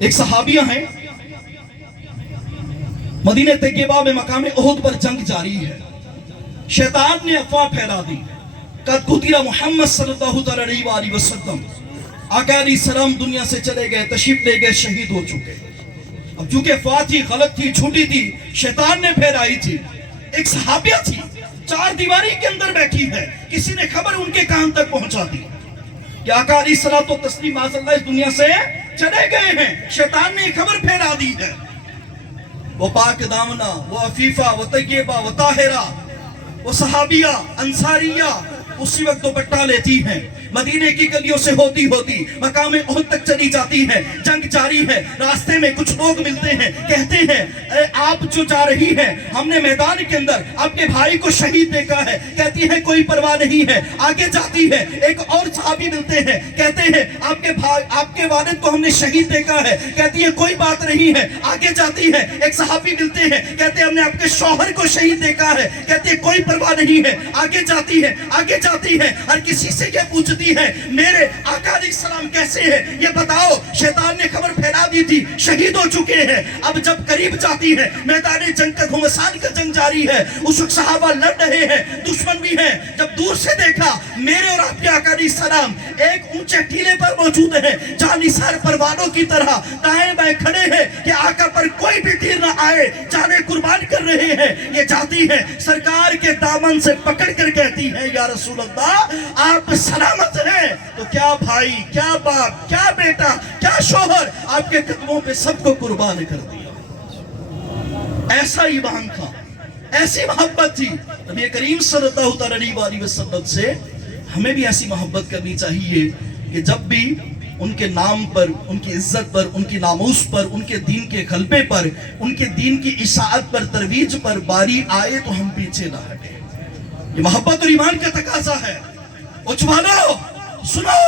ایک صحابیہ ہیں، مدینہ طیبہ میں مقام احد پر جنگ جاری ہے، شیطان نے افواہ پھیلا دی، قد قتل محمد صلی اللہ علیہ وآلہ وسلم، آقا علیہ السلام دنیا سے چلے گئے، تشریف لے گئے، شہید ہو چکے۔ اب چونکہ افواہ تھی، غلط تھی، جھوٹی تھی، شیطان نے پھیلائی تھی، ایک صحابیہ تھی، چار دیواری کے اندر بیٹھی ہے، کسی نے خبر ان کے کان تک پہنچا دی کہ آقا علیہ السلام و تسلیم معاذ اللہ اس دنیا سے چلے گئے ہیں، شیطان نے خبر پھیلا دی ہے۔ وہ پاک دامنہ، وہ عفیفہ، وہ طیبہ، وہ طاہرہ، وہ صحابیہ انصاریہ اسی وقت دوپٹہ لیتی ہیں، مدینے کی گلیوں سے ہوتی ہوتی مقام احد تک چلی جاتی ہے، جنگ جاری ہے، راستے میں کچھ لوگ ملتے ہیں، کہتے ہیں اے آپ جو جا رہی ہیں، ہم نے میدان کے اندر آپ کے بھائی کو شہید دیکھا ہے، کہتی ہے کوئی پرواہ نہیں ہے، آگے جاتی ہے، ایک اور صحابی ملتے ہیں، کہتے ہیں آپ کے والد کو ہم نے شہید دیکھا ہے، کہتی ہے کوئی بات نہیں ہے، آگے جاتی ہے، ایک صحابی ملتے ہیں، کہتے ہیں ہم نے آپ کے شوہر کو شہید دیکھا ہے، کہتے ہیں کوئی پرواہ نہیں ہے، آگے جاتی ہے، ہر کسی سے یہ پوچھتی ہے میرے آقا علیہ السلام کیسے ہیں یہ بتاؤ، شیطان نے خبر پھیلا دی تھی، شہید ہو چکے ہیں۔ اب جب قریب جاتی ہے، میدان جنگ کا گھمسان کا جنگ جاری ہے، اس وقت صحابہ لڑ رہے ہیں، دشمن بھی ہیں، جب دور سے دیکھا میرے اور آپ کے آقا علیہ السلام ایک اونچے ٹیلے پر موجود ہیں، جہاں نثار پروانوں کی طرح دائیں بائیں کھڑے ہیں کہ آقا پر کوئی بھی تیر نہ آئے، جانیں قربان کر رہے ہیں۔ یہ جاتی ہے، سرکار کے دامن سے پکڑ کر کہتی ہے یا رسول اللہ آپ سلامت ہیں، تو کیا بھائی، کیا باپ، کیا بیٹا، کیا شوہر، آپ کے قدموں پہ سب کو قربان کر دیا۔ ایسا ایمان تھا، ایسی محبت تھی نبی کریم صلی اللہ علیہ وآلہ وسلم سے۔ ہمیں بھی ایسی محبت کرنی چاہیے کہ جب بھی ان کے نام پر، ان کی عزت پر، ان کی ناموس پر، ان کے دین کے غلبے پر، ان کے دین کی اشاعت پر، ترویج پر باری آئے تو ہم پیچھے نہ ہٹیں۔ یہ محبت اور ایمان کا تقاضا ہے۔ اچھوالو، سنو،